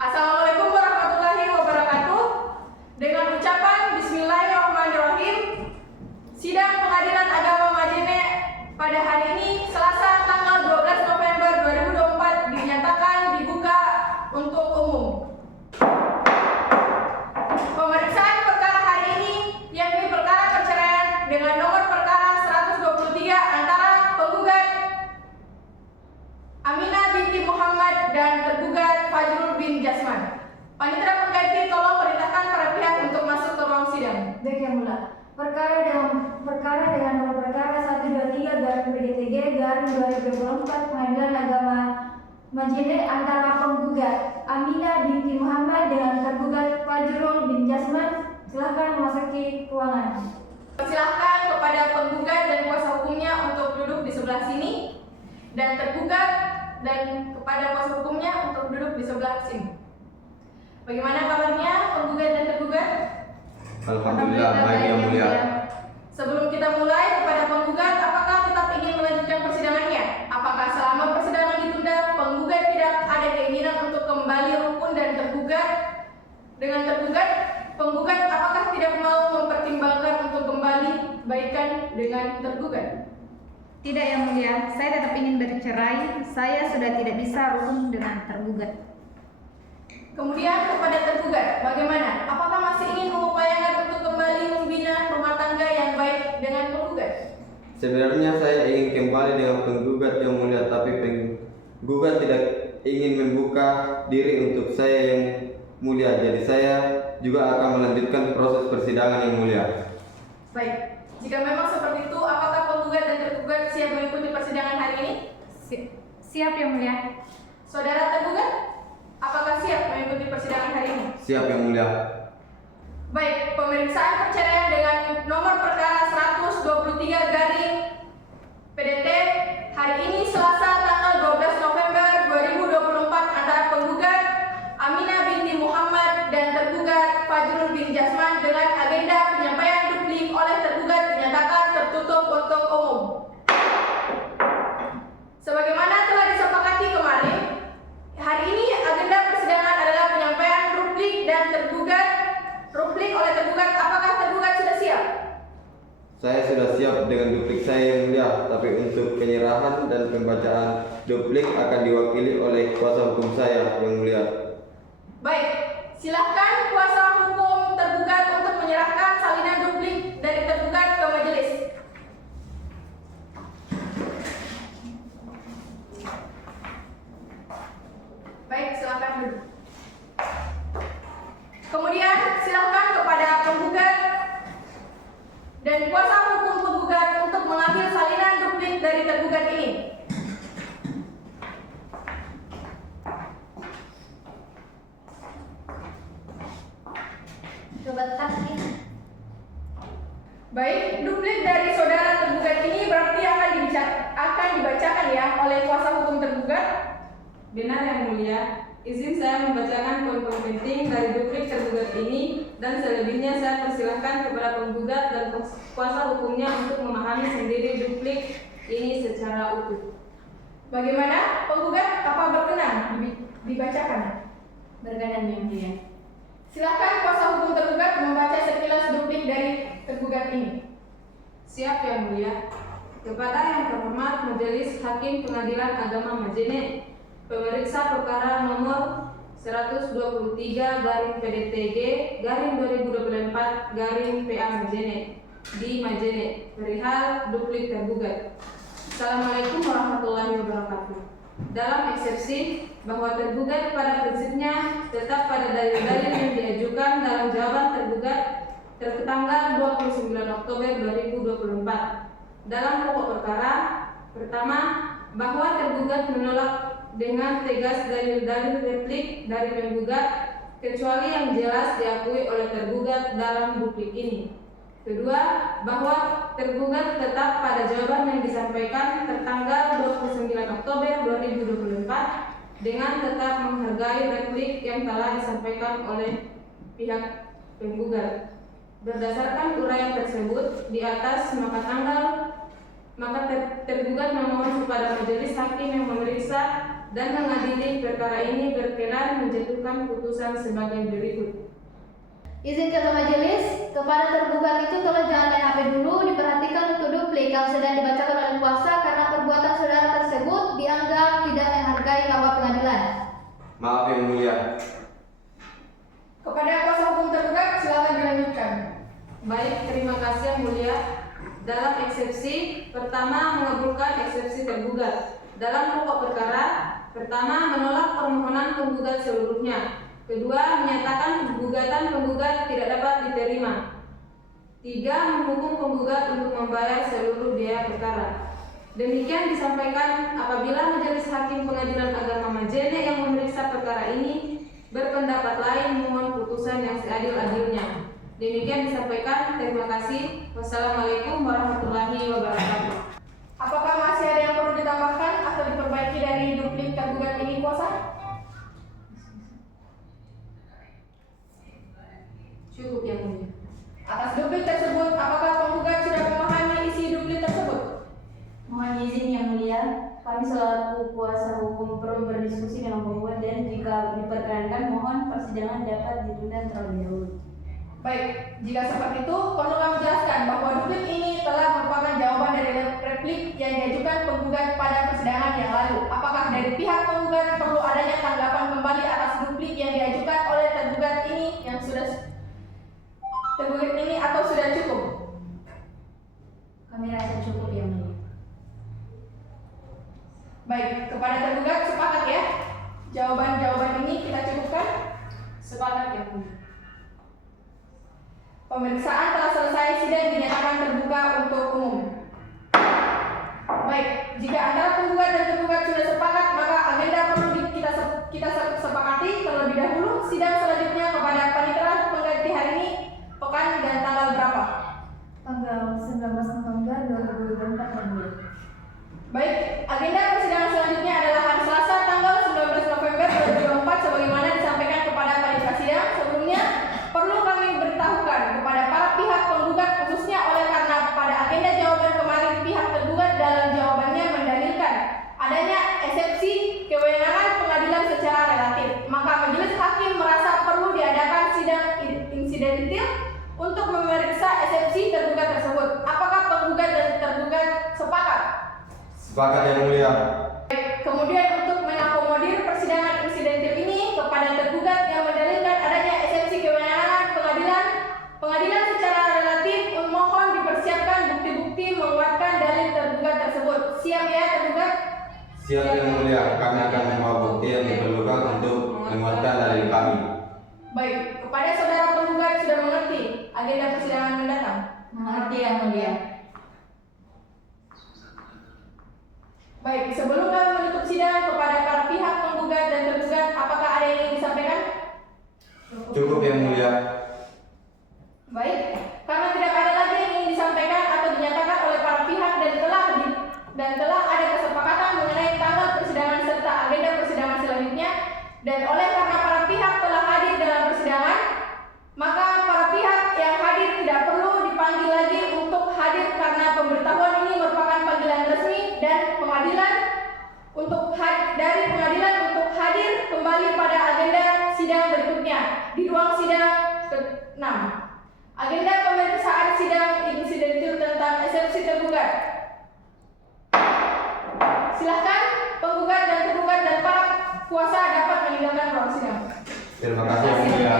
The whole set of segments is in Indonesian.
Assalamualaikum warahmatullahi wabarakatuh. Dengan ucapan Bismillahirrahmanirrahim, sidang Pengadilan Agama Majene pada hari ini Selasa tanggal 12 November 2024 dinyatakan dibuka untuk umum. Pemeriksaan perkara hari ini yakni perkara perceraian dengan nomor perkara 123 antara penggugat Aminah binti Muhammad dan tergugat Fajrul bin Jasman. Panitera pengganti tolong perintahkan para pihak untuk masuk ke ruang sidang. Baik, Yang Mulia. Perkara dengan nomor perkara 123 garing PDTG garing 2024 Pengadilan Agama Majene antara penggugat Aminah binti Muhammad dengan tergugat Fajrul bin Jasman. Silakan memasuki ruangan. Persilahkan kepada penggugat dan kuasa hukumnya untuk duduk di sebelah sini, dan tergugat dan kepada kuasa hukumnya untuk duduk di sebelah sini. Bagaimana kabarnya penggugat dan tergugat? Alhamdulillah, baik Yang Mulia. Sebelum kita mulai, kepada penggugat, apakah tetap ingin melanjutkan persidangannya? Apakah selama persidangan ditunda, penggugat tidak ada keinginan untuk kembali rukun dan tergugat dengan tergugat? Penggugat apakah tidak mau mempertimbangkan untuk kembali baikan dengan tergugat? Tidak, Yang Mulia, saya tetap ingin bercerai. Saya sudah tidak bisa rukun dengan tergugat. Kemudian kepada tergugat, bagaimana? Apakah masih ingin mengupayakan untuk kembali membina rumah tangga yang baik dengan penggugat? Sebenarnya saya ingin kembali dengan penggugat Yang Mulia, tapi penggugat tidak ingin membuka diri untuk saya Yang Mulia. Jadi saya juga akan melanjutkan proses persidangan Yang Mulia. Baik, jika memang seperti itu, apakah penggugat dan tergugat siap mengikuti persidangan hari ini? Siap, Yang Mulia. Saudara tergugat, apakah siap mengikuti persidangan hari ini? Siap Yang Mulia. Baik, pemeriksaan perceraian dengan nomor perkara 123 garing PDT hari ini Selasa tanggal 12 November 2024 antara penggugat Aminah binti Muhammad dan tergugat Fajrul bin Jasman dengan agenda penyampaian duplik oleh tergugat dinyatakan tertutup untuk umum. Sebagaimana telah disepakati kemarin, hari ini agenda persidangan adalah penyampaian duplik dan tergugat. Duplik oleh tergugat, apakah tergugat sudah siap? Saya sudah siap dengan duplik saya Yang Mulia, tapi untuk penyerahan dan pembacaan duplik akan diwakili oleh kuasa hukum saya Yang Mulia. Baik, silakan kuasa hukum tergugat untuk menyerahkan salinan duplik dari tergugat ke majelis. Baik, silakan duduk. Kemudian silakan kepada penggugat dan kuasa hukum penggugat untuk mengambil salinan duplik dari tergugat ini. Coba taksi. Baik, duplik dari saudara tergugat ini berarti akan dibacakan ya oleh kuasa hukum tergugat. Benar Yang Mulia, izin saya membacakan poin-poin penting dari duplik tergugat ini, dan selebihnya saya persilahkan kepada penggugat dan kuasa hukumnya untuk memahami sendiri duplik ini secara utuh. Bagaimana penggugat, apa berkenan dibacakan? Berkenan, Yang Mulia. Silakan kuasa hukum tergugat membaca sekilas duplik dari tergugat ini. Siap Yang Mulia. Kepada yang terhormat Majelis Hakim Pengadilan Agama Majene, pemeriksa perkara nomor 123 garing PDTG garing 2024 garing PA Majene di Majene perihal duplik tergugat. Assalamualaikum warahmatullahi wabarakatuh. Dalam eksepsi bahwa tergugat pada prinsipnya tetap pada dalil-dalil yang diajukan dalam jawaban tergugat tertanggal 29 Oktober 2024. Dalam pokok perkara, pertama, bahwa tergugat menolak dengan tegas dalil-dalil replik dari penggugat kecuali yang jelas diakui oleh tergugat dalam duplik ini. Kedua, bahwa tergugat tetap pada jawaban yang disampaikan tertanggal 29 Oktober 2024 dengan tetap menghargai replik yang telah disampaikan oleh pihak penggugat. Berdasarkan uraian tersebut di atas, maka tergugat memohon kepada majelis hakim yang memeriksa dan mengadili perkara ini berkenan menjatuhkan putusan sebagai berikut. Izin ketua majelis, kepada tergugat itu tolong jangan main HP dulu, diperhatikan untuk duplik yang sedang dibacakan oleh kuasa karena perbuatan saudara tersebut dianggap tidak menghargai marwah pengadilan. Maaf yang mulia. Kepada kuasa hukum tergugat, silakan dilanjutkan. Baik, terima kasih yang mulia. Dalam eksepsi pertama mengabulkan eksepsi tergugat. Dalam pokok perkara, pertama menolak permohonan penggugat seluruhnya. Kedua, menyatakan gugatan penggugat tidak dapat diterima. Tiga, menghukum penggugat untuk membayar seluruh biaya perkara. Demikian disampaikan apabila Majelis Hakim Pengadilan Agama Majene yang memeriksa perkara ini berpendapat lain mohon putusan yang seadil-adilnya. Demikian disampaikan. Terima kasih. Wassalamualaikum warahmatullahi wabarakatuh. Apakah masih ada yang perlu ditambahkan atau diperbaiki dari duplik tergugat ini kuasa? Cukup yang mulia. Atas duplik tersebut, apakah penggugat sudah memahami isi duplik tersebut? Mohon izin yang mulia, kami selaku kuasa hukum perlu berdiskusi dengan penggugat dan jika diperkenankan mohon persidangan dapat ditunda terlebih dahulu. Baik, jika seperti itu, perlu kami jelaskan bahwa duplik ini telah merupakan jawaban dari replik yang diajukan penggugat pada persidangan yang lalu. Apakah dari pihak penggugat perlu adanya tanggapan kembali atas duplik yang diajukan oleh tergugat ini yang sudah tergugat ini atau sudah cukup? Kami rasa cukup yang mulia. Baik, kepada tergugat sepakat ya? Jawaban-jawaban ini kita cukupkan? Sepakat yang mulia. Pemeriksaan telah selesai, sidang dinyatakan terbuka untuk umum. Baik, jika antara penggugat dan tergugat sudah sepakat, maka agenda perlu kita sepakati terlebih dahulu. Sidang selanjutnya kepada panitera pengganti hari ini, pekan dan tanggal berapa? Tanggal 19 November 2024 yang mulia. Baik, agenda persidangan selanjutnya adalah hari Selasa tanggal 19 November 2024 sebagaimana disampaikan kepada panitia sidang. Sebelumnya, perlu kami beritahukan kepada para pihak penggugat khususnya oleh karena pada agenda jawaban kemarin pihak tergugat dalam jawabannya mendalilkan adanya eksepsi kewenangan pengadilan secara relatif. Maka majelis hakim merasa perlu diadakan sidang insidentil untuk memeriksa eksepsi tergugat tersebut. Apakah penggugat dan tergugat sepakat? Sepakat yang mulia. Baik, kemudian untuk mengakomodir persidangan insidentil ini kepada tergugat yang mendalilkan adanya eksepsi kewenangan pengadilan secara relatif mohon dipersiapkan bukti-bukti menguatkan dalil tergugat tersebut. Siap ya tergugat? Siap yang mulia. Kami akan membawa bukti yang diperlukan untuk menguatkan dalil kami. Baik, kepada saudara penggugat sudah mengerti agenda persidangan mendatang? Mengerti yang mulia. Baik, sebelum kami menutup sidang kepada para pihak penggugat dan tergugat, apakah ada yang ingin disampaikan? Cukup yang mulia. Baik, karena tidak ada lagi yang ingin disampaikan atau dinyatakan oleh para pihak dan telah ada kesepakatan mengenai tanggal persidangan serta agenda persidangan selanjutnya, dan oleh karena para pihak telah hadir dalam persidangan, maka para pihak yang hadir tidak perlu dipanggil lagi untuk hadir karena pemberitahuan ini merupakan panggilan resmi dan dari pengadilan untuk hadir kembali pada agenda sidang berikutnya di ruang sidang ke-6. Agenda pemeriksaan sidang insidentil tentang eksepsi tergugat. Silahkan penggugat dan tergugat dan para kuasa dapat meninggalkan ruang sidang. Terima kasih yang mulia.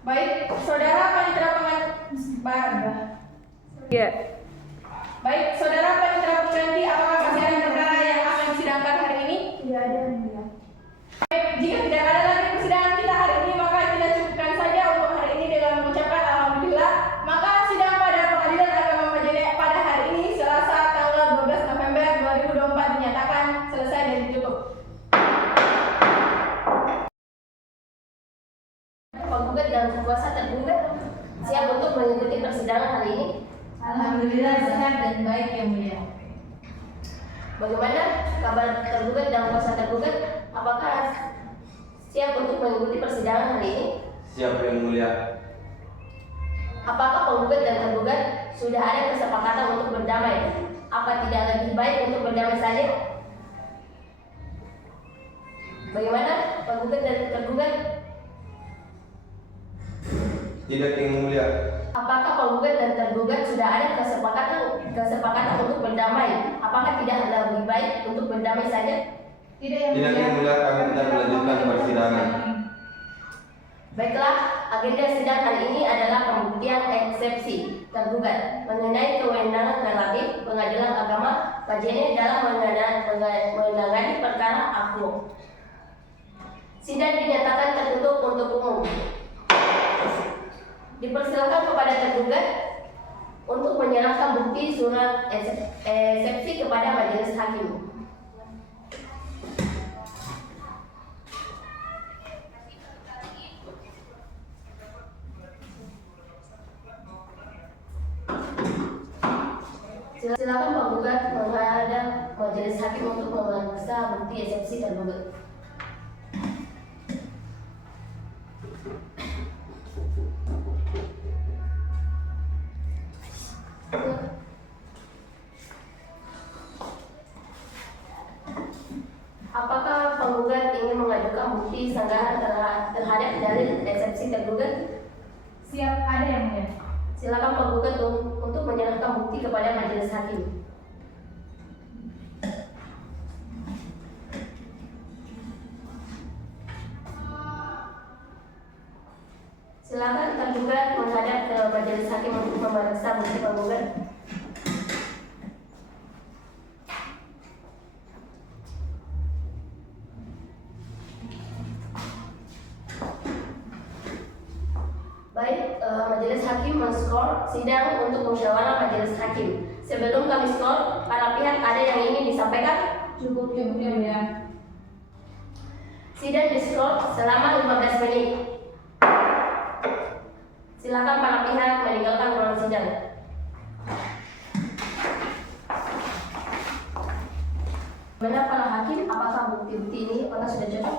Baik, saudara panitera Baik, saudara panitera pengganti, apakah masih ada perkara yang akan disidangkan hari ini? Tidak ada yang mulia. Baik, jika tidak ada lagi persidangan kita hari ini, maka kita cukupkan saja untuk hari ini dengan mengucapkan alhamdulillah. Maka sidang pada Pengadilan Agama Majene pada hari ini Selasa tanggal 12 November 2024 dinyatakan selesai dan ditutup. Penggugat dan kuasa tergugat siap untuk mengikuti persidangan hari ini. Alhamdulillah sehat dan baik yang mulia. Bagaimana kabar tergugat dan kuasa tergugat? Apakah siap untuk mengikuti persidangan hari ini? Siap yang mulia. Apakah penggugat dan tergugat sudah ada kesepakatan untuk berdamai? Apa tidak lebih baik untuk berdamai saja? Bagaimana penggugat dan tergugat? Tidak, Yang Mulia. Apakah penggugat dan tergugat sudah ada kesepakatan untuk berdamai? Apakah tidak lebih baik untuk berdamai saja? Tidak yang Tidak, Yang Mulia, kami tidak melanjutkan persidangan. Baiklah, agenda sidang hari ini adalah pembuktian eksepsi tergugat mengenai kewenangan relatif Pengadilan Agama Majene dalam menangani perkara AKMO. Sidang dinyatakan tertutup untuk umum. Dipersilakan kepada tergugat untuk menyerahkan bukti surat eksepsi kepada majelis hakim. Silakan penggugat menghadap majelis hakim untuk memeriksa bukti eksepsi tergugat. Apakah penggugat ingin mengajukan bukti sanggahan terhadap dalil eksepsi tergugat? Siap, ada yang mulia. Silakan penggugat untuk menyerahkan bukti kepada majelis hakim. Silakan tergugat menghadap ke majelis hakim untuk memeriksa bukti penggugat. Baik, majelis hakim men-skor sidang untuk musyawarah majelis hakim. Sebelum kami skor, para pihak ada yang ingin disampaikan? Cukup yang mulia. Sidang diskor selama 15 menit. Silakan para pihak meninggalkan ruang sidang. Benar para hakim, apakah bukti-bukti ini apakah sudah cocok?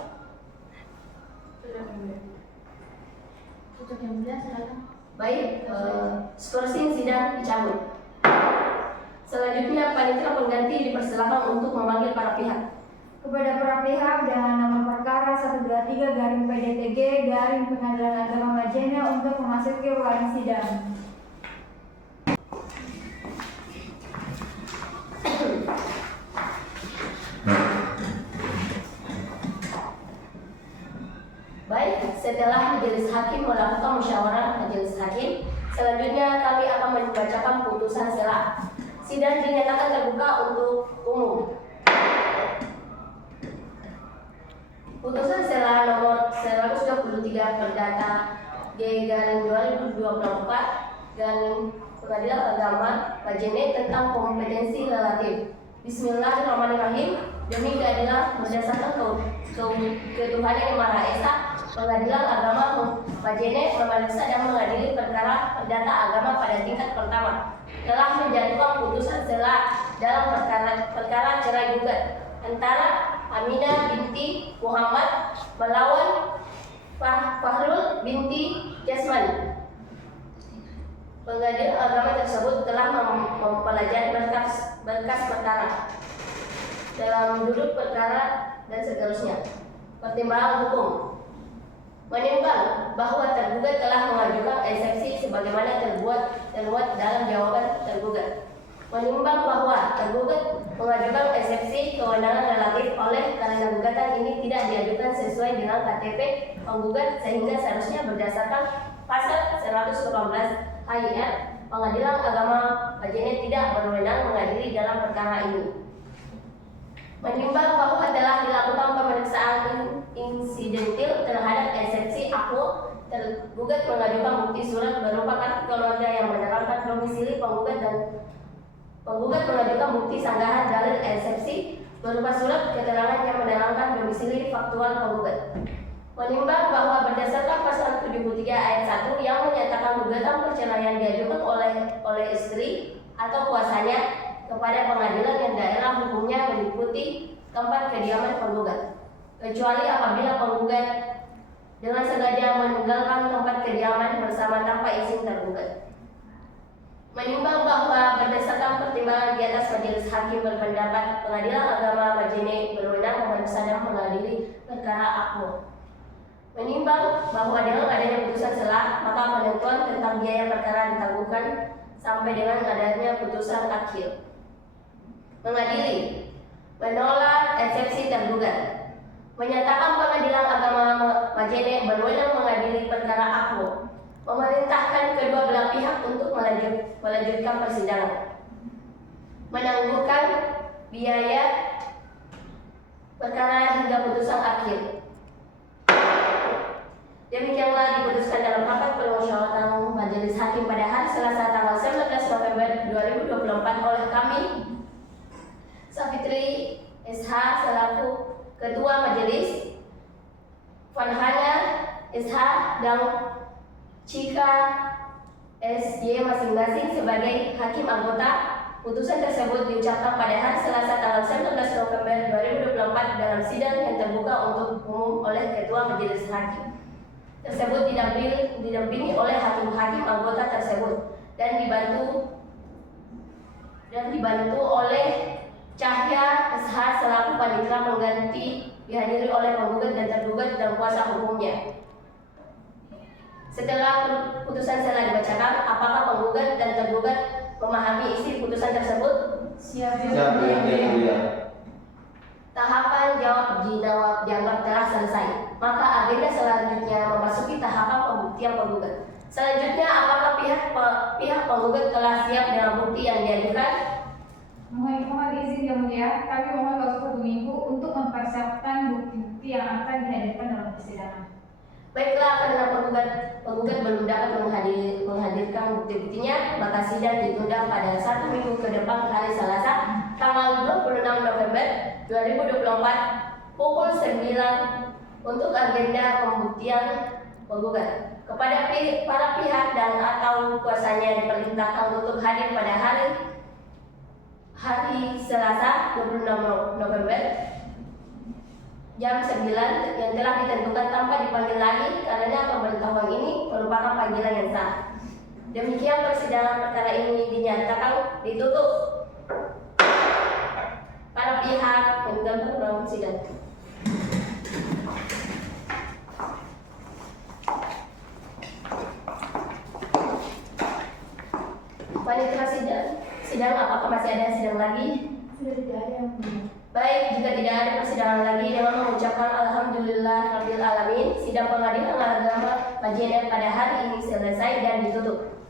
Sudah yang mulia. Cocok yang mulia, silakan. Baik, skorsing sidang dicabut. Selanjutnya panitia pengganti dipersilakan untuk memanggil para pihak. Kepada para pihak dengan nomor perkara 123 garing PDTG garing Pengadilan Agama Majene untuk memasuki ruang sidang. Baik, setelah majelis hakim melakukan musyawarah majelis hakim, selanjutnya kami akan membacakan putusan sela. Sidang dinyatakan terbuka untuk umum. Putusan sela nomor 123 Perdata G/2024 garing Pengadilan Agama Majene tentang kompetensi relatif. Bismillahirrahmanirrahim. Demi keadilan berdasarkan ketuhanan yang Maha Esa, Pengadilan Agama Majene memeriksa dan mengadili perkara perdata agama pada tingkat pertama telah menjatuhkan putusan sela dalam perkara cerai gugat antara Aminah binti Muhammad melawan Fahrul binti Jasman. Pengadilan agama tersebut telah mempelajari berkas perkara dalam duduk perkara dan seterusnya. Pertimbangan hukum menimbang bahwa tergugat telah mengajukan eksepsi sebagaimana terbuat dalam jawaban tergugat. Menimbang bahwa tergugat mengajukan eksepsi kewenangan relatif oleh karena gugatan ini tidak diajukan sesuai dengan KTP penggugat sehingga seharusnya berdasarkan pasal 118 HIR Pengadilan Agama Majene tidak berwenang mengadili dalam perkara ini. Menimbang bahwa telah dilakukan pemeriksaan insidentil terhadap eksepsi aku, tergugat mengajukan bukti surat berupa kartu keluarga yang menerangkan domisili penggugat dan penggugat mengajukan bukti sanggahan dalil eksepsi berupa surat keterangan yang menerangkan domisili faktual penggugat. Menimbang bahwa berdasarkan pasal 73 ayat 1 yang menyatakan gugatan perceraian diajukan oleh istri atau kuasanya kepada pengadilan yang daerah hukumnya meliputi tempat kediaman penggugat, kecuali apabila penggugat dengan sengaja meninggalkan tempat kediaman bersama tanpa izin tergugat. Menimbang bahwa berdasarkan pertimbangan di atas, majelis hakim berpendapat Pengadilan Agama Majene berwenang memeriksa dan mengadili perkara Akmo. Menimbang bahwa dengan adanya putusan selah, maka penentuan tentang biaya perkara ditangguhkan sampai dengan adanya putusan akhir. Mengadili, menolak eksepsi tergugat. Menyatakan Pengadilan Agama Majene berwenang mengadili perkara Akmo. Memerintahkan kedua belah pihak untuk melanjutkan persidangan. Menangguhkan biaya perkara hingga putusan akhir. Demikianlah diputuskan dalam rapat permusyawaratan Majelis Hakim pada hari Selasa tanggal 19 November 2024 oleh kami, Safitri SH selaku Ketua Majelis, Fanhana SH dan Cika SY masing-masing sebagai hakim anggota. Putusan tersebut diucapkan pada hari Selasa tanggal 19 November 2024 dalam sidang yang terbuka untuk umum oleh Ketua Majelis Hakim tersebut didampingi oleh hakim-hakim anggota tersebut dan dibantu oleh Cahya SH selaku panitera pengganti, dihadiri oleh penggugat dan tergugat dan kuasa hukumnya. Setelah putusan selah dibacakan, apakah penggugat dan tergugat memahami isi putusan tersebut? Siap yang mulia. Tahapan jawab dianggap telah selesai. Maka agenda selanjutnya memasuki tahapan pembuktian penggugat. Selanjutnya, apakah pihak penggugat telah siap dengan bukti yang diajukan? Mohon izin yang mulia, kami mohon waktu 1 minggu untuk mempersiapkan bukti-bukti yang akan dihadirkan dalam persidangan. Baiklah, karena penggugat belum dapat menghadirkan bukti-buktinya, maka sidang ditunda pada 1 minggu ke depan hari Selasa, tanggal 26 November 2024 pukul 9 untuk agenda pembuktian penggugat. Kepada para pihak dan atau kuasanya diperintahkan untuk hadir pada hari Selasa 26 November jam 9 yang telah ditentukan tanpa dipanggil lagi karena pemberitahuan ini merupakan panggilan yang sah. Demikian persidangan perkara ini dinyatakan ditutup. Para pihak meninggalkan ruang sidang. Panitia sidang apakah masih ada sidang lagi? Sudah tidak ada yang mulia. Baik, jika tidak ada persidangan lagi, dengan mengucapkan Alhamdulillah Rabbil Alamin, sidang Pengadilan Agama Majene pada hari ini selesai dan ditutup.